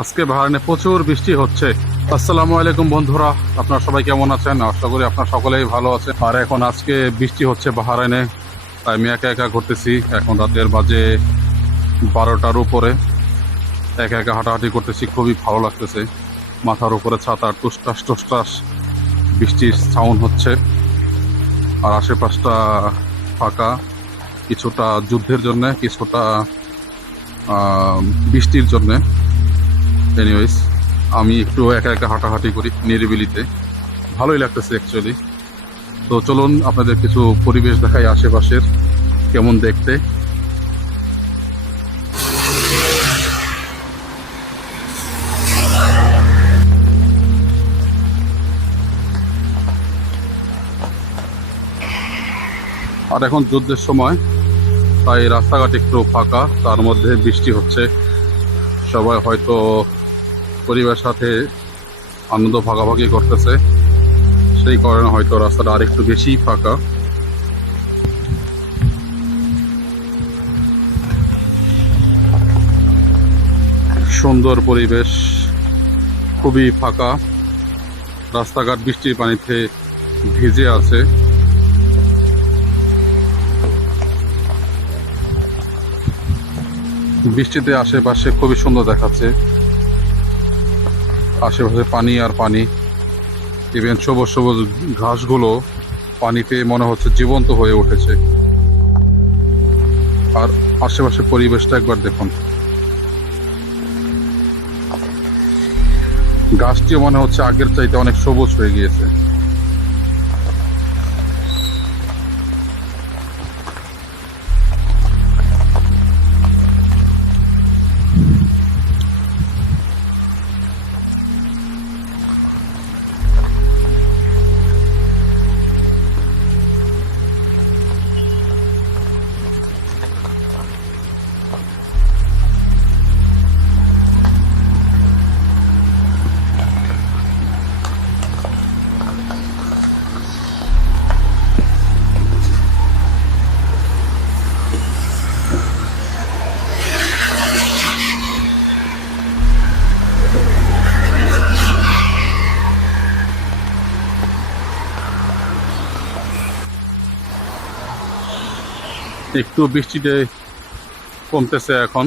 আজকে বাহারাইনে প্রচুর বৃষ্টি হচ্ছে। আসসালামু আলাইকুম বন্ধুরা, আপনারা সবাই কেমন আছেন? আশা করি আপনারা সকলেই ভালো আছেন। আর এখন আজকে বৃষ্টি হচ্ছে বাহারাইনে, তাই আমি একা একা ঘুরতেছি। এখন রাতের বাজে 12টার উপরে। একা একা হাঁটাহাঁটি করতেছি, খুবই ভালো লাগতেছে। মাথার উপরে ছাতা, টুসটাস টুসটাস বৃষ্টির সাউন্ড হচ্ছে। আর আশেপাশটা ফাঁকা, কিছুটা যুদ্ধের জন্যে, কিছুটা বৃষ্টির জন্যে। এনিওয়েজ, আমি একটু একা একা হাঁটাহাঁটি করি নিরিবিলিতে, ভালোই লাগতেছে অ্যাকচুয়ালি। তো চলুন আপনাদের কিছু পরিবেশ দেখাই আশেপাশের কেমন দেখতে। আর এখন যুদ্ধের সময়, তাই রাস্তাঘাট একটু ফাঁকা, তার মধ্যে বৃষ্টি হচ্ছে। সবাই হয়তো পরিবারের সাথে আনন্দ ভাগাভাগি করতেছে, সেই কারণে হয়তো রাস্তাটা আরেকটু বেশি ফাঁকা। সুন্দর পরিবেশ, খুবই ফাঁকা। রাস্তাঘাট বৃষ্টির পানিতে ভিজে আছে। বৃষ্টিতে আশেপাশে খুবই সুন্দর দেখাচ্ছে। আশেপাশে পানি আর পানি, ইভেন সবুজ সবুজ ঘাসগুলো পানিতে মনে হচ্ছে জীবন্ত হয়ে উঠেছে। আর আশেপাশে পরিবেশটা একবার দেখুন, গাছটিও মনে হচ্ছে আগের চাইতে অনেক সবুজ হয়ে গিয়েছে। একটু বৃষ্টিতে কমতেছে এখন।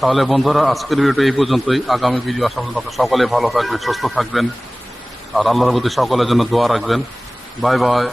তাহলে বন্ধুরা, আজকের ভিডিওটা এই পর্যন্তই। আগামী ভিডিও আসা পর্যন্ত আপনারা সকলে ভালো থাকবেন, সুস্থ থাকবেন, আর আল্লাহর প্রতি সকলের জন্য দোয়া রাখবেন। Bye bye.